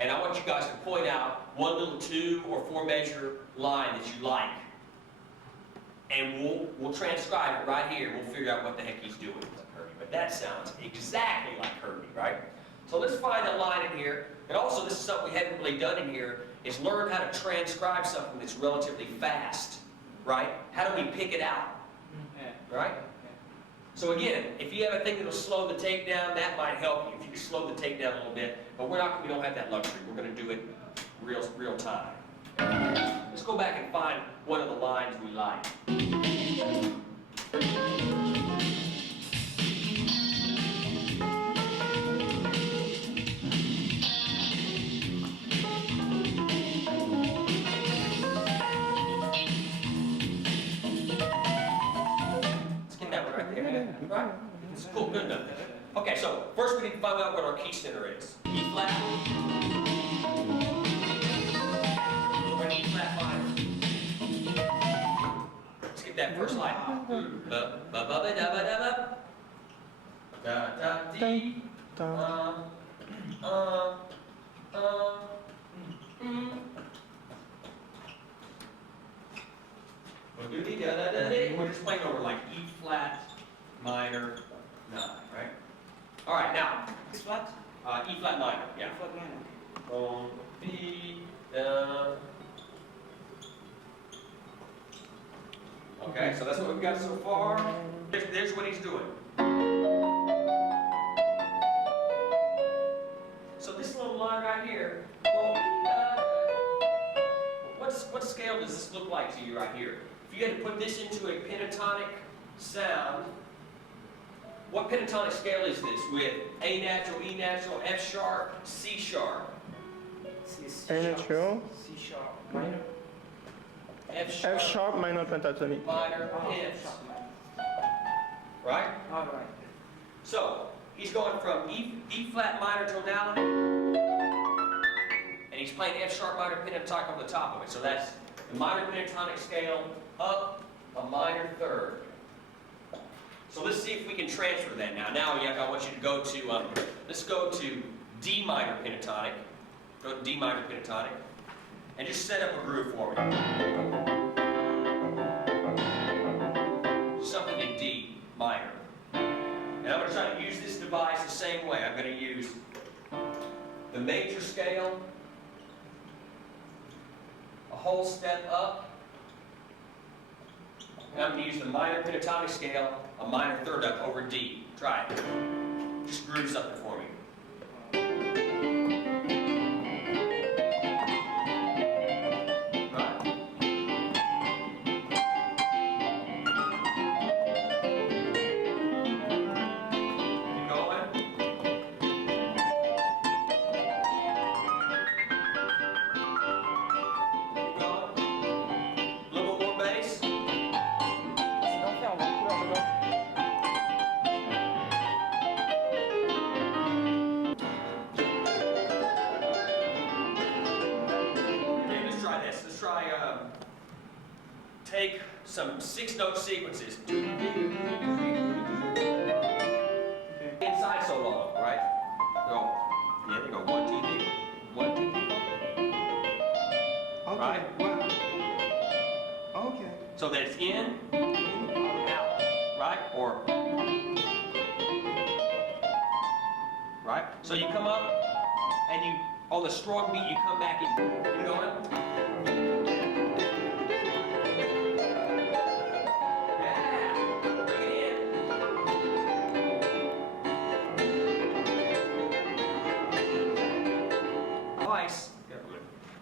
And I want you guys to point out one little 2 or 4 measure line that you like. And we'll transcribe it right here. We'll figure out what the heck he's doing with Herbie. But that sounds exactly like Herbie, right? So let's find a line in here. And also, this is something we haven't really done in here, is learn how to transcribe something that's relatively fast, right? How do we pick it out, right? So again, if you have a thing that'll slow the tape down, that might help you. If you can slow the tape down a little bit. But we don't have that luxury. We're going to do it real time. Let's go back and find one of the lines we like. Let's get that one right there. Right? It's cool, good enough. Okay, so first we need to find out what our key center is. E flat. E flat minor. Let's get that first line. We're just playing over like E flat minor 9, right? All right, now E flat? E flat minor, yeah. E flat minor. B. Okay, so that's what we've got so far. There's what he's doing. So this little line right here, what scale does this look like to you right here? If you had to put this into a pentatonic sound, what pentatonic scale is this with A natural, E natural, F sharp, C sharp? A natural. C sharp minor. F sharp minor pentatonic. Minor, F. Right? Alright. So, he's going from E flat minor tonality, and he's playing F sharp minor pentatonic on the top of it. So that's the minor pentatonic scale up a minor third. So let's see if we can transfer that now. Now I want you to go to, let's go to D minor pentatonic. Go to D minor pentatonic, and just set up a groove for me. Something in D minor. And I'm going to try to use this device the same way. I'm going to use the major scale, a whole step up, and I'm going to use the minor pentatonic scale, a minor third up over D. Try it. Just groove something for me. Take some 6-note sequences. Inside so long, right? Go. Yeah, they go 1, 2, 3, 1, 2, 3. Okay. Right? Okay. So that it's in, out, right? Or right? So you come up and you on the strong beat you come back in. You going?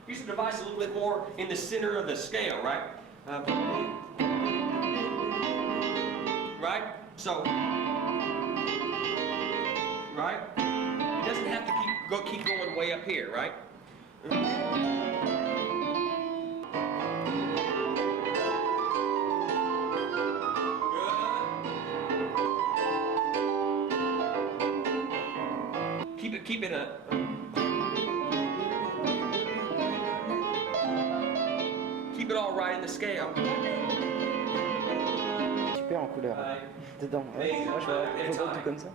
Use the device a little bit more in the center of the scale, right? Right? So, right? It doesn't have to keep going way up here, right? Good. Keep it up. Keep it all right in the scale. Super en couleur. Dedans. Ouais, moi je vais tout comme ça.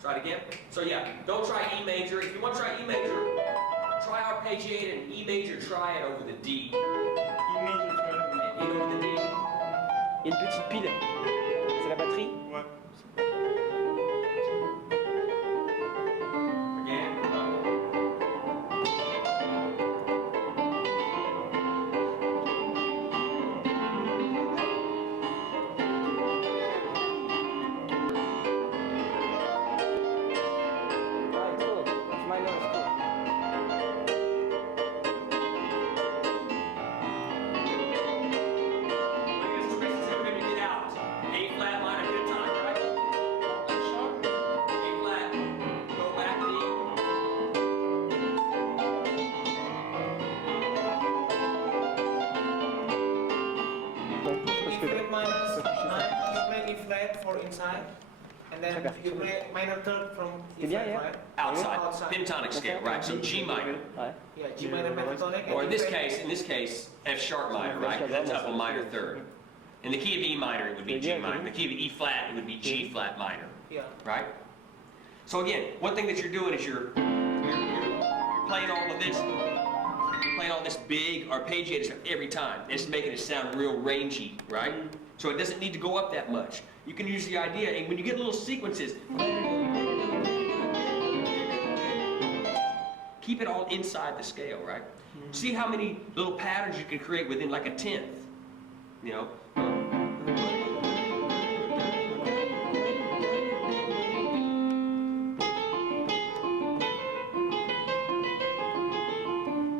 Try it again. So yeah, don't try E major. If you want to try E major, try try arpeggiate an E major triad over the D. Image And over the D. Il y a une petite pile. C'est la batterie. Ouais. Again. Ah, it's cool. F minor is cool. Look at this twist we're going to get out. A flat minor pentatonic, right? A flat. Go back to E. Parce que Flat minus 9, you play E flat for inside, and then you play minor third from E C'est bien, flat, yeah. right? Outside. Pentatonic scale, right? So G minor. Ouais. Yeah, G minor pentatonic. Or in and this E flat. case, F sharp minor, right? Because that's up a minor third. In the key of E minor, it would be G minor. In the key of E flat, it would be G flat minor, Yeah. right? So again, one thing that you're doing is you're playing all of this. You're playing all this big arpeggiated stuff every time. It's making it sound real rangy, right? So it doesn't need to go up that much. You can use the idea, and when you get little sequences, keep it all inside the scale, right? See how many little patterns you can create within like a tenth, you know?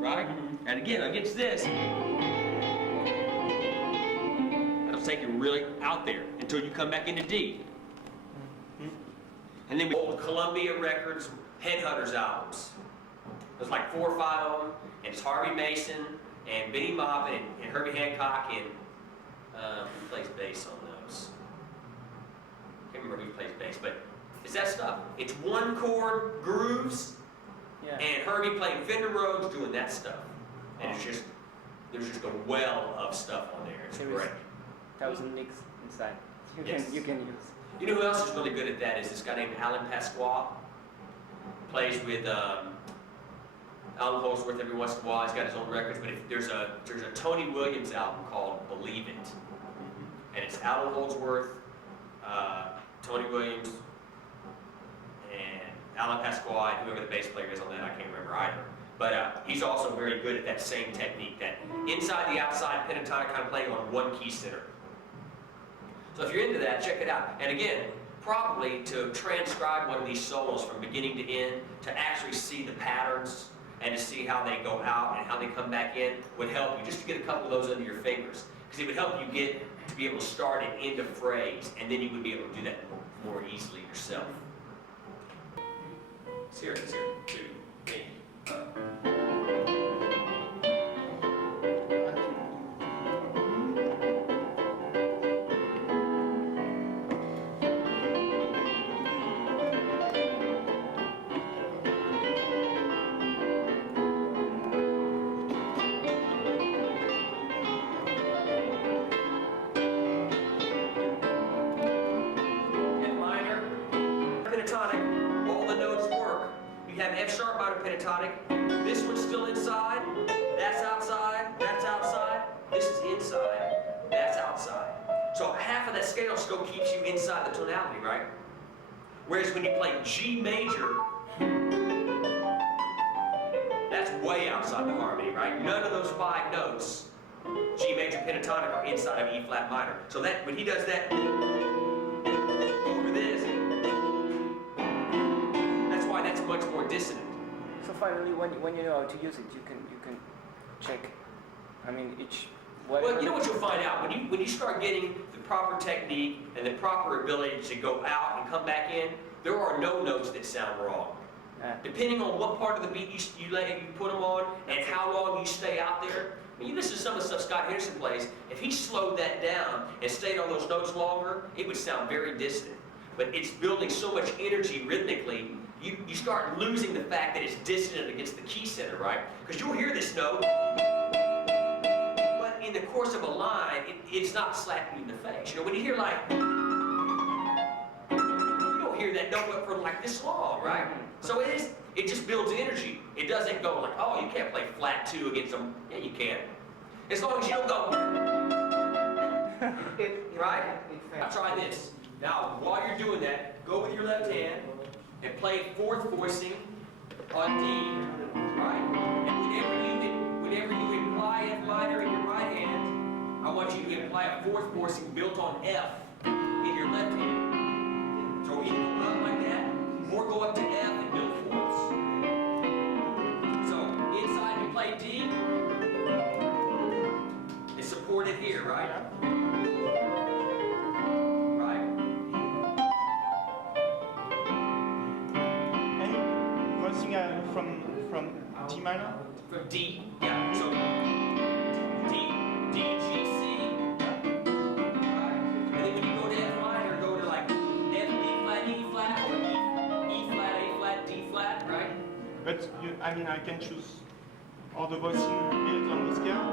Right? And again, against this, that'll take you really out there until you come back into D. And then we old Columbia Records Headhunters albums. There's like 4 or 5 of them, and it's Harvey Mason and Benny Maupin and Herbie Hancock and who plays bass on those? Can't remember who plays bass, but it's that stuff. It's 1 chord grooves, Yeah. and Herbie playing Fender Rhodes doing that stuff. And it's just, there's just a well of stuff on there. It's There is great. 1,000 nicks inside. Yes. You can use. You know who else is really good at that? Is this guy named Alan Pasqua. Plays with Alan Holdsworth every once in a while. He's got his own records, but there's a Tony Williams album called Believe It, and it's Alan Holdsworth, Tony Williams, and Alan Pasqua, and whoever the bass player is on that, I can't remember either. But he's also very good at that same technique, that inside the outside pentatonic kind of playing on 1 key center. So if you're into that, check it out. And again, probably to transcribe one of these solos from beginning to end, to actually see the patterns and to see how they go out and how they come back in would help you, just to get a couple of those under your fingers. Because it would help you get to be able to start it into phrase, and then you would be able to do that more easily yourself. It's here, 2, 3. F sharp minor pentatonic. This one's still inside. That's outside. That's outside. This is inside. That's outside. So half of that scale scope keeps you inside the tonality, right? Whereas when you play G major, that's way outside the harmony, right? None of those 5 notes, G major pentatonic, are inside of E flat minor. So that when he does that over this, that's why that's much more dissonant. So finally, when you know how to use it, you can check. I mean, each. Well, you know what you'll find out when you start getting the proper technique and the proper ability to go out and come back in. There are no notes that sound wrong. Depending on what part of the beat you put them on and how long you stay out there. I mean, you listen to some of the stuff Scott Henderson plays. If he slowed that down and stayed on those notes longer, it would sound very dissonant. But it's building so much energy rhythmically, you start losing the fact that it's dissonant against the key center, right? Because you'll hear this note, but in the course of a line, it's not slapping you in the face. You know, when you hear like, you don't hear that note for like this long, right? So it just builds energy. It It doesn't go like, oh, you can't play flat 2 against them. Yeah, you can. As long as you don't go. Right? Now try this. Now, while you're doing that, go with your left hand and play 4th voicing on D. Right? And whenever you imply F minor in your right hand, I want you to imply a 4th voicing built on F in your left hand. So either go up like that, or go up to F and build 4ths. So inside you play D. It's supported here, right? Right. And voicing from D minor? From D, yeah. So D, G, C. Right. And then when you go to F minor, go to like F, D flat, E flat, or E flat, A flat, D flat, right? But I mean, I can choose all the voicing built on the scale.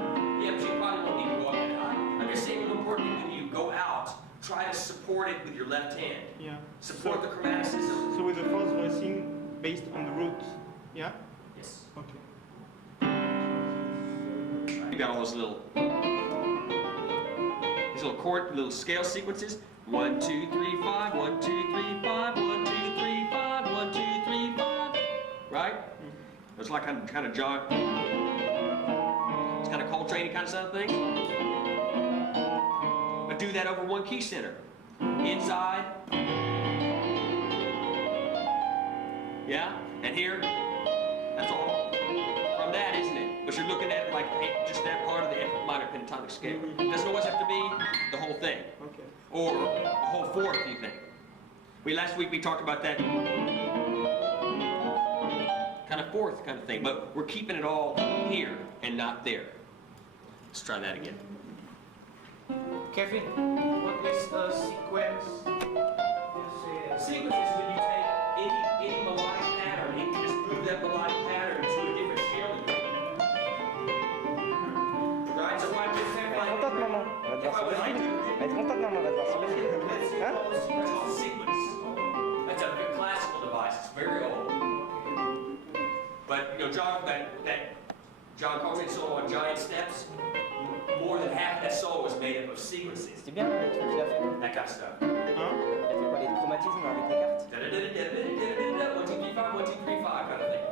Yeah, but you probably won't need to go up that high. I'm just saying, real importantly, when you go out, try to support it with your left hand. Yeah. Support the chromaticism. So with the 4th voicing based on the root. Yeah? Yes. Okay. You got all those little little scale sequences. 1, 2, 3, 5. 1, 2, 3, 5. 1, 2, 3, 5. 1, 2, 3, 5. Right? It's like kind of John. It's kind of Coltrane kind of sound thing. But do that over one key center. Inside. Yeah? And here. That's all from that, isn't it? But you're looking at it like just that part of the F minor pentatonic scale. It doesn't always have to be the whole thing. Okay. Or the whole 4th, you think. Last week we talked about that kind of 4th kind of thing, but we're keeping it all here and not there. Let's try that again. Kevin, what is a sequence? Sequence is when you take any melodic pattern and you just move that melodic pattern to a different scale. Right? So I just say like, Contente, maman. On va devoir se I battre. do Être contente, maman. On va devoir se battre. Hein? That's called sequence. That's a classical device. It's very old. But you know, John Coltrane solo on Giant Steps, more than half of that solo was made up of sequences. C'était bien le truc qu'il a fait. That kind of stuff. Hein? Il a fait quoi? Les chromatismes avec les cartes? 1, 2, 3, 4, 1, 2, 3, 5 kind of thing.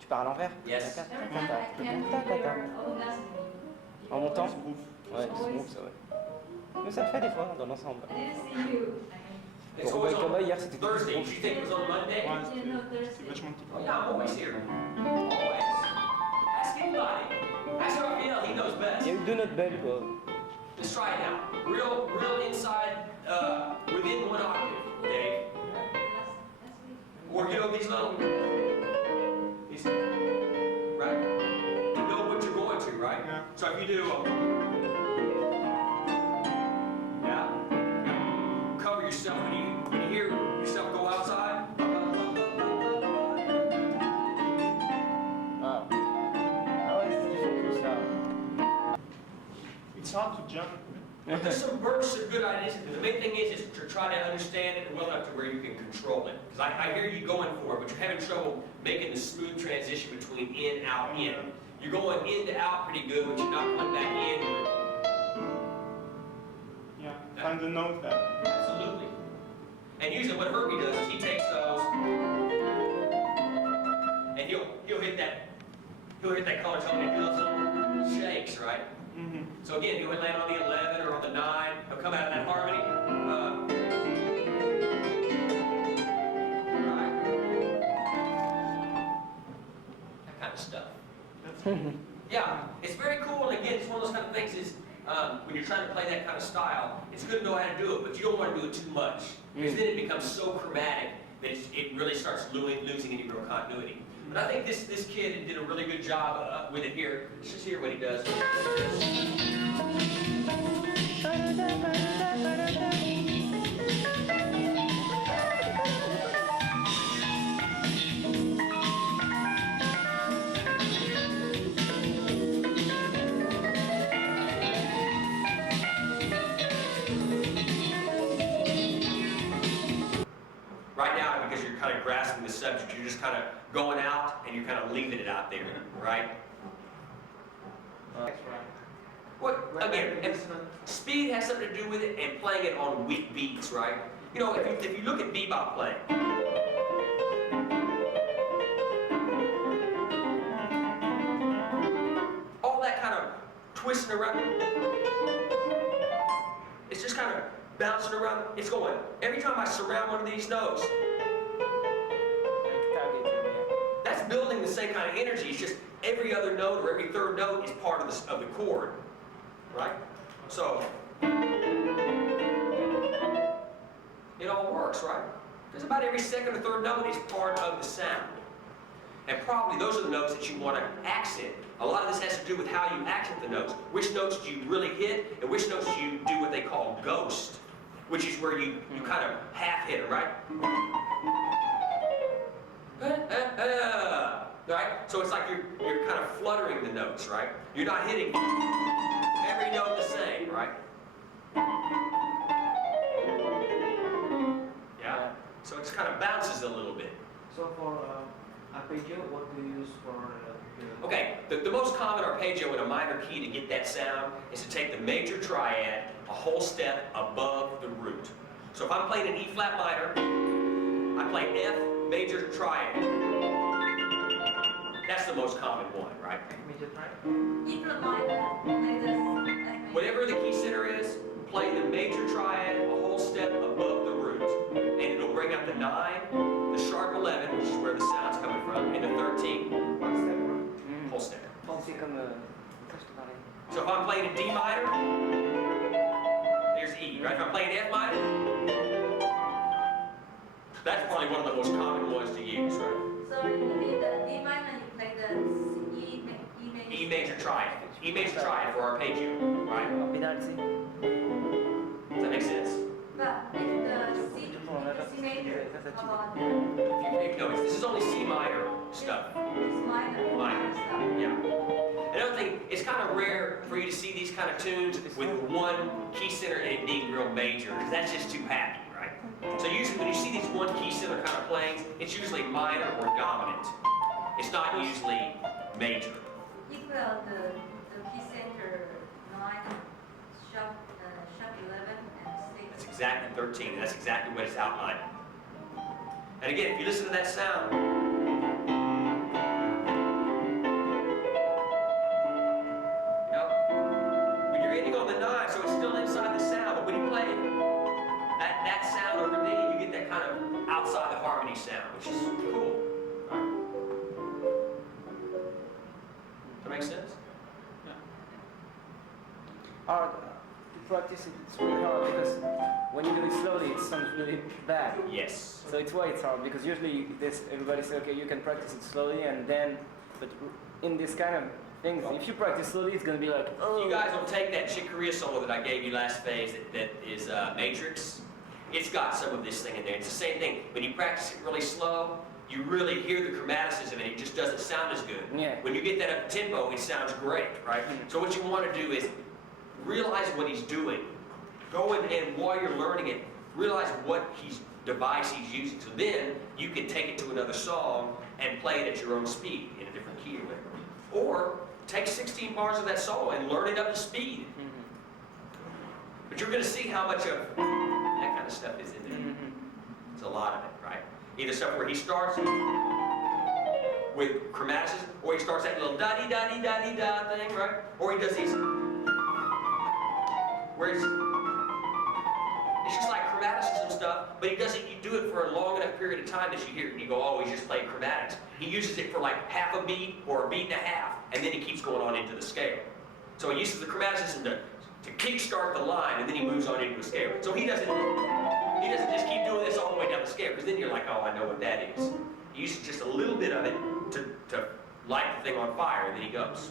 Tu pars à l'envers? Yes. La carte. Every time I can't hear orgasm. En montant? Groove. Ouais, c'est bon ça, ouais. Mais ça le fait des fois, dans l'ensemble. I didn't see you. It's Pour always Rebecca on Boy, hier, c'était tout Thursday. gros. Did you think it was on Monday? Ouais, You know, c'est Thursday. vachement petit. Oh, yeah, I'm always here. Always. Ask anybody. Ask Raphael, he knows Il y a best. eu 2 notes belles, quoi. Let's try it now. Real inside, within 1 octave, Dave. Last week. Or, you know, these, right? You know what you're going to, right? Yeah. So if you do, yeah, cover yourself when you hear yourself go outside. Ah. Ah ouais, c'est difficile tout ça. It's hard to jump. But there's some bursts of good ideas. The main thing is to try to understand it well enough to where you can control it. Because I hear you going for it, but you're having trouble making the smooth transition between in, out, in. You're going in to out pretty good, but you're not coming back in. Yeah. Find the note that. Absolutely. And usually what Herbie does is he takes those and he'll hit that color tone and do those little shakes, right? Mm-hmm. So again, he'll land on the 11 or on the 9. He'll come out of that harmony. Right? That kind of stuff. Yeah, it's very cool. And again, it's one of those kind of things is when you're trying to play that kind of style, it's good to know how to do it, but you don't want to do it too much. Because then it becomes so chromatic that it really starts losing any real continuity. But I think this kid did a really good job with it here. Let's just hear what he does. Right now, because you're kind of grasping the subject, measures. You're just kind of going out and you're kind of leaving it out there, right? That's right. What, again, speed has something to do with it, and playing it on weak beats, right? You know, if you look at bebop playing, all that kind of twisting around, it's just kind of bouncing around. It's going, every time I surround one of these notes, that's building the same kind of energy. It's just every other note or every third note is part of the chord, right? So it all works, right? Because about every second or third note is part of the sound. And probably those are the notes that you want to accent. A lot of this has to do with how you accent the notes. Which notes do you really hit, and which notes do you do what they call ghost, which is where you kind of half hit it, right? Right? So it's like you're kind of fluttering the notes, right? You're not hitting every note the same, right? Yeah? So it kind of bounces a little bit. So for arpeggio, what do you use for the... Okay, the most common arpeggio in a minor key to get that sound is to take the major triad a whole step above the root. So if I'm playing an E flat minor, I play F major triad. That's the most common one, right? Major triad? E flat minor, like this. Whatever the key center is, play the major triad a whole step above the root. And it'll bring out the 9, the sharp 11, which is where the sound's coming from, and the 13. One step, bro. Whole step. C'est comme presque pareil. So if I'm playing a D minor, there's E, right? If I'm playing F minor, that's probably one of the most common ones to use, right? So you need the D minor, you play the E major. E major triad. E major triad for arpeggio, right? Penalty. Does that make sense? But if the C major, how about the No, this is only C minor stuff. this minor? Minor. Stuff. Yeah. Another thing, it's kind of rare for you to see these kind of tunes with one key center and it being real major, because that's just too happy, right? So usually when you see these one key center kind of playing, it's usually minor or dominant. It's not usually major. Equal the key center 9, sharp 11, and 6. That's exactly 13, and that's exactly what it's outlining. And again, if you listen to that sound, you know, when you're ending on the 9, so it's still inside the sound, but when you play that sound over D, you get that kind of outside the harmony sound, which is cool. Right? Does that make sense? Hard to practice it, it's really hard because when you do it slowly, it sounds really bad. Yes. So it's why it's hard, because usually everybody says, okay, you can practice it slowly, and then, but in this kind of things, if you practice slowly, it's going to be like, oh. You guys will take that Chick Corea solo that I gave you last phase that is Matrix. It's got some of this thing in there. It's the same thing. When you practice it really slow, you really hear the chromaticism and it just doesn't sound as good. Yeah. When you get that up tempo, it sounds great, right? So what you want to do is realize what he's doing. Go in and while you're learning it, realize what device he's using. So then you can take it to another song and play it at your own speed in a different key or whatever. Or take 16 bars of that solo and learn it up to speed. But you're going to see how much of that kind of stuff is in there. It's a lot of it, right? Either stuff where he starts with chromaticism, or he starts that little da-dee-da-dee-da-dee-da thing, right? Or he does these, where it's just like chromaticism stuff, but he doesn't do it for a long enough period of time that you hear it and you go, oh, he's just playing chromatics. He uses it for like half a beat or a beat and a half, and then he keeps going on into the scale. So he uses the chromaticism to kickstart the line, and then he moves on into a scale. So he doesn't just keep doing this all the way down the scale, because then you're like, oh, I know what that is. He uses just a little bit of it to light the thing on fire, and then he goes.